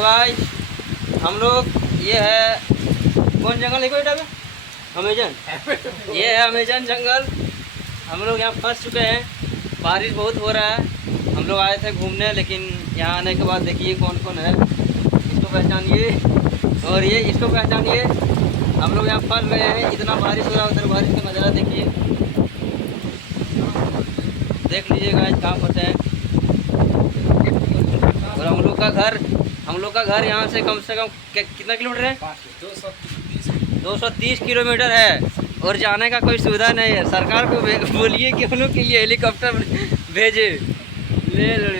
Hello guys, हम लोग ये है कौन जंगल है कोई टाइप अमेजन। ये है अमेजन जंगल। हम लोग यहाँ फंस चुके हैं। बारिश बहुत हो रहा है। हम लोग आए थे घूमने, लेकिन यहाँ आने के बाद देखिए कौन कौन है। इसको पहचानिए और ये इसको पहचानिए। हम लोग यहाँ फंस रहे हैं। इतना बारिश हो रहा है, उधर बारिश का नज़ारा देखिए। देख लीजिए गाइस कहाँ फंसे हैं। और हम लोग का घर यहाँ से कम कितना किलोमीटर है? 230 किलोमीटर है। और जाने का कोई सुविधा नहीं है। सरकार को बोलिए कि हम लोग के लिए हेलीकॉप्टर भेजे। ले लो।